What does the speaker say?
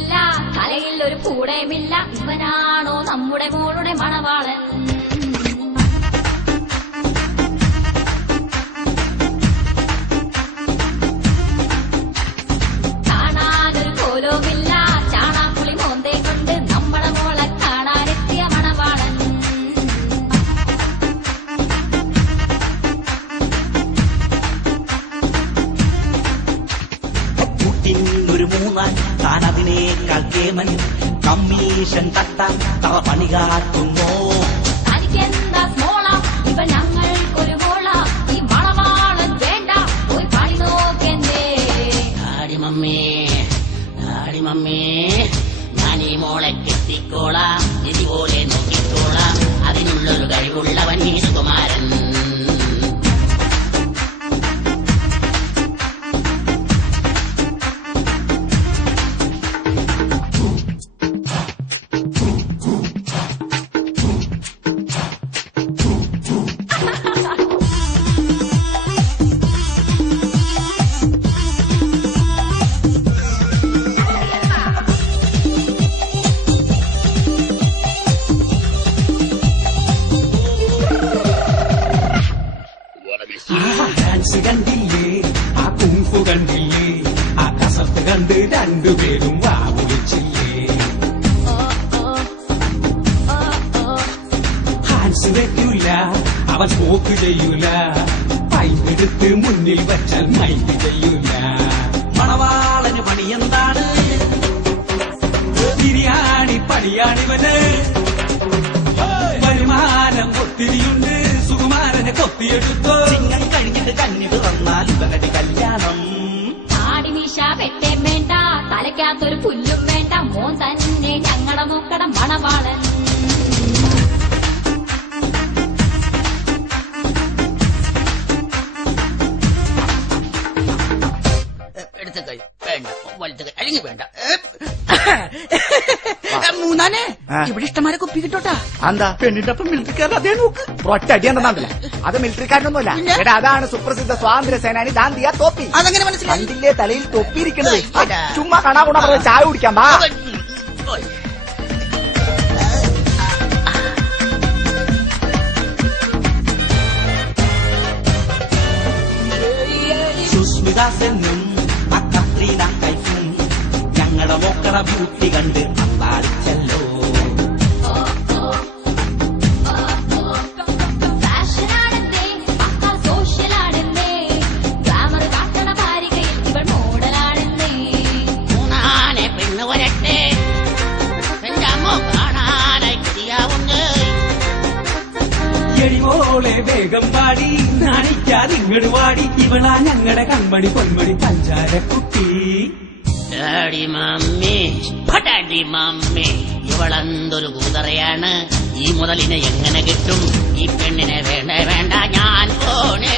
പൂവുമില്ല, തലയിൽ ഒരു കൂടയുമില്ല, ഇവനാണോ നമ്മുടെ മോളുടെ മണവാളൻ? കാണാനൊരു കോലവുമില്ല, ചാണാക്കുളി മോന്തേ കൊണ്ട് നമ്മുടെ മോളെ കാണാനെത്തിയ മണവാളൻ. ഒരു മൂന്നാൻ താൻ അതിനേക്കാൾ കേമൻ, കമ്മീഷൻ തട്ടാൻ തറ പണി കാട്ടുന്നു. തനിക്കെന്താ സ്മോള, ഇവ ഞങ്ങൾക്കൊരു മോള, ഈ മണവാളൻ വേണ്ട, പോയി പണി നോക്കെന്തേ? ആടി മമ്മേ ഞാൻ ഈ മോളെ കെട്ടിക്കോളാം, ഇതുപോലെ നോക്കിക്കോളാം, അതിനുള്ളൊരു കഴിവുള്ളവൻ ഈ സുകുമാരൻ. ഡാൻസ് കണ്ടില്ലേ, ആ കുങ്ഫു കണ്ടില്ലേ, ആ കസർത്ത് കണ്ട് രണ്ടുപേരും വാ വിളിച്ചില്ലേ. ഹാൻസ് വെക്കൂല, അവൻ സ്മോക്ക് ചെയ്യൂല, പൈപ്പെടുത്ത് മുന്നിൽ വച്ചാൽ മൈൻഡ് ചെയ്യൂല. മണവാളന് പണിയെന്താണ്? ബിരിയാണി പണിയാണിവന്, വരുമാനം ഒത്തിരിയുണ്ട്, സുകുമാരനെ കൊത്തിയെടുത്തോ. ചിങ്ങം കഴിഞ്ഞിട്ട് കന്നി പിറന്നാൽ ഇവരുടെ കല്യാണം. ആടിമീശ പെട്ടേം വേണ്ട, തലയ്ക്കകത്തൊരു പുല്ലും വേണ്ട, മോൻ തന്നെ ഞങ്ങളുടെ മോക്കട മണവാളൻ. എടുത്ത് കഴി, വേണ്ട വലുത് കഴി, അല്ലെങ്കിൽ വേണ്ട. മൂന്നാനെ ഇവിടെ ഇഷ്ടമാരെ കുപ്പി കിട്ടോട്ടാ. എന്താ പെണ്ണിന്റെ അപ്പം മിലിറ്ററിക്കാരൻ അതേ നോക്ക്, ഒറ്റ അടിയുണ്ടെന്നില്ല. അത് മിലിറ്ററിക്കാരനൊന്നുമല്ല, എടാ അതാണ് സുപ്രസിദ്ധ സ്വാതന്ത്ര്യ സേനാനി ദാന്തിയ തോപ്പി. അതെങ്ങനെ മനസ്സിലായി? കണ്ടില്ലേ തലയിൽ തൊപ്പിയിരിക്കുന്നത്? ചുമ്മാ കണാ കൊണ്ടാ പറഞ്ഞ ചായ കുടിക്കാൻ വാ. സുസ്മിത സെന്നും കത്രീന കൈഫും ഞങ്ങളുടെ മോക്കട ബ്യൂട്ടി കണ്ട് അത്താളിച്ചല്ലോ. ഫാഷനാണെന്നേ, പക്കാ സോഷ്യലാണെന്നേ, ഗ്ലാമർ കാട്ടണ ഭാരികയിൽ ഇവൾ മോഡലാണെന്നേ. മൂന്നാനെ പെണ്ണ് വരട്ടെ, എന്റെ അമ്മ കാണാനായി കൊതിയാവുന്നേ. എടിമോളെ വേഗം പാടി, നാണിക്കാതിങ്ങട് വാടി, ഇവളാ ഞങ്ങളുടെ കൺമണി പൊന്മണി പഞ്ചാര കുട്ടി. ഡാഡി മമ്മി, ഡാഡി മമ്മി, ഇവളെന്തൊരു കൂതറയാണ്. ഈ മുതലിനെ എങ്ങനെ കിട്ടും? ഈ പെണ്ണിനെ വേണ്ട വേണ്ട, ഞാൻ പോണേ.